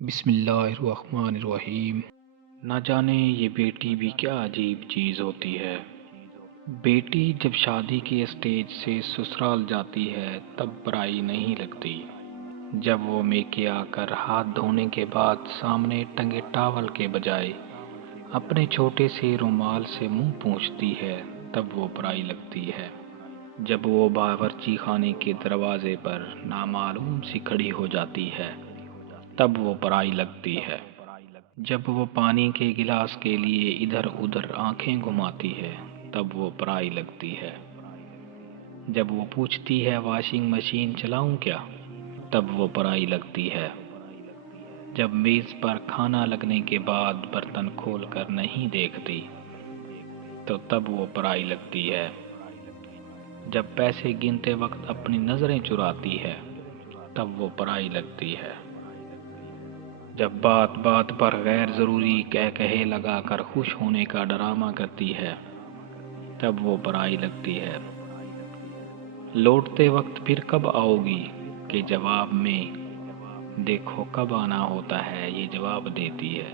بسم اللہ الرحمن الرحیم۔ نہ جانے یہ بیٹی بھی کیا عجیب چیز ہوتی ہے۔ بیٹی جب شادی کے اسٹیج سے سسرال جاتی ہے تب پرائی نہیں لگتی۔ جب وہ میکے آ کر ہاتھ دھونے کے بعد سامنے ٹنگے ٹاول کے بجائے اپنے چھوٹے سے رومال سے منہ پونچھتی ہے تب وہ پرائی لگتی ہے۔ جب وہ باورچی خانے کے دروازے پر نامعلوم سی کھڑی ہو جاتی ہے تب وہ پرائی لگتی ہے۔ جب وہ پانی کے گلاس کے لیے ادھر ادھر آنکھیں گھماتی ہے تب وہ پرائی لگتی ہے۔ جب وہ پوچھتی ہے واشنگ مشین چلاؤں کیا تب وہ پرائی لگتی ہے۔ جب میز پر کھانا لگنے کے بعد برتن کھول کر نہیں دیکھتی تو تب وہ پرائی لگتی ہے۔ جب پیسے گنتے وقت اپنی نظریں چراتی ہے تب وہ پرائی لگتی ہے۔ جب بات بات پر غیر ضروری کہے لگا کر خوش ہونے کا ڈرامہ کرتی ہے تب وہ پرائی لگتی ہے۔ لوٹتے وقت پھر کب آؤ گی کہ جواب میں دیکھو کب آنا ہوتا ہے یہ جواب دیتی ہے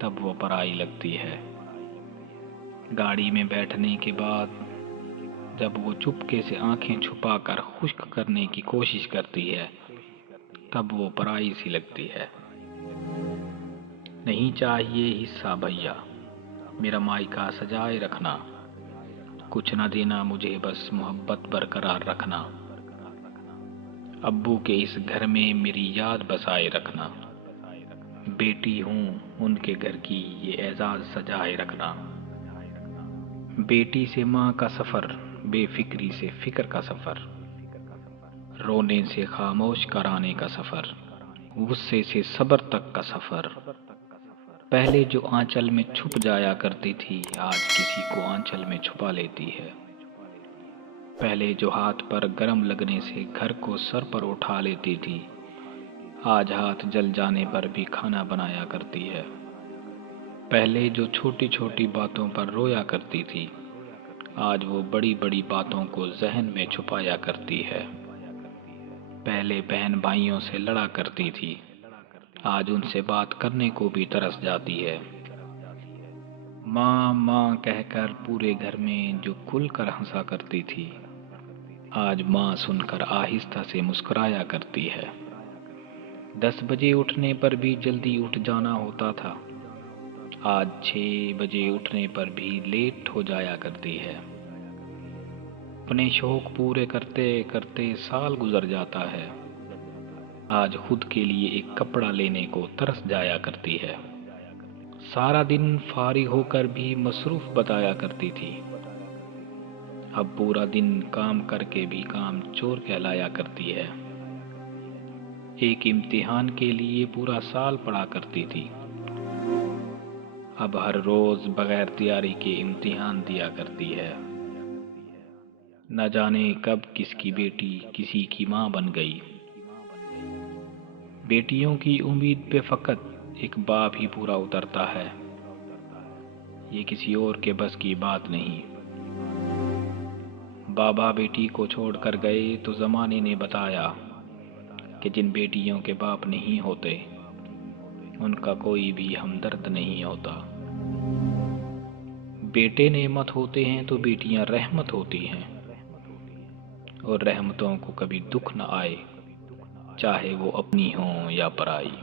تب وہ پرائی لگتی ہے۔ گاڑی میں بیٹھنے کے بعد جب وہ چپکے سے آنکھیں چھپا کر خشک کرنے کی کوشش کرتی ہے تب وہ پرائی سی لگتی ہے۔ نہیں چاہیے حصہ بھیا میرا مائکا سجائے رکھنا، کچھ نہ دینا مجھے بس محبت برقرار رکھنا، ابو کے اس گھر میں میری یاد بسائے رکھنا، بیٹی ہوں ان کے گھر کی یہ اعزاز سجائے رکھنا۔ بیٹی سے ماں کا سفر، بے فکری سے فکر کا سفر، رونے سے خاموش کرانے کا سفر، غصے سے صبر تک کا سفر۔ پہلے جو آنچل میں چھپ جایا کرتی تھی آج کسی کو آنچل میں چھپا لیتی ہے۔ پہلے جو ہاتھ پر گرم لگنے سے گھر کو سر پر اٹھا لیتی تھی آج ہاتھ جل جانے پر بھی کھانا بنایا کرتی ہے۔ پہلے جو چھوٹی چھوٹی باتوں پر رویا کرتی تھی آج وہ بڑی بڑی باتوں کو ذہن میں چھپایا کرتی ہے۔ پہلے بہن بھائیوں سے لڑا کرتی تھی آج ان سے بات کرنے کو بھی ترس جاتی ہے۔ ماں ماں کہہ کر پورے گھر میں جو کھل کر ہنسا کرتی تھی آج ماں سن کر آہستہ سے مسکرایا کرتی ہے۔ 10 بجے اٹھنے پر بھی جلدی اٹھ جانا ہوتا تھا آج 6 بجے اٹھنے پر بھی لیٹ ہو جایا کرتی ہے۔ اپنے شوق پورے کرتے کرتے سال گزر جاتا ہے آج خود کے لیے ایک کپڑا لینے کو ترس جایا کرتی ہے۔ سارا دن فارغ ہو کر بھی مصروف بتایا کرتی تھی اب پورا دن کام کر کے بھی کام چور کہلایا کرتی ہے۔ ایک امتحان کے لیے پورا سال پڑھا کرتی تھی اب ہر روز بغیر تیاری کے امتحان دیا کرتی ہے۔ نہ جانے کب کس کی بیٹی کسی کی ماں بن گئی۔ بیٹیوں کی امید پہ فقط ایک باپ ہی پورا اترتا ہے، یہ کسی اور کے بس کی بات نہیں۔ بابا بیٹی کو چھوڑ کر گئے تو زمانے نے بتایا کہ جن بیٹیوں کے باپ نہیں ہوتے ان کا کوئی بھی ہمدرد نہیں ہوتا۔ بیٹے نعمت ہوتے ہیں تو بیٹیاں رحمت ہوتی ہیں، اور رحمتوں کو کبھی دکھ نہ آئے چاہے وہ اپنی ہوں یا پرائی۔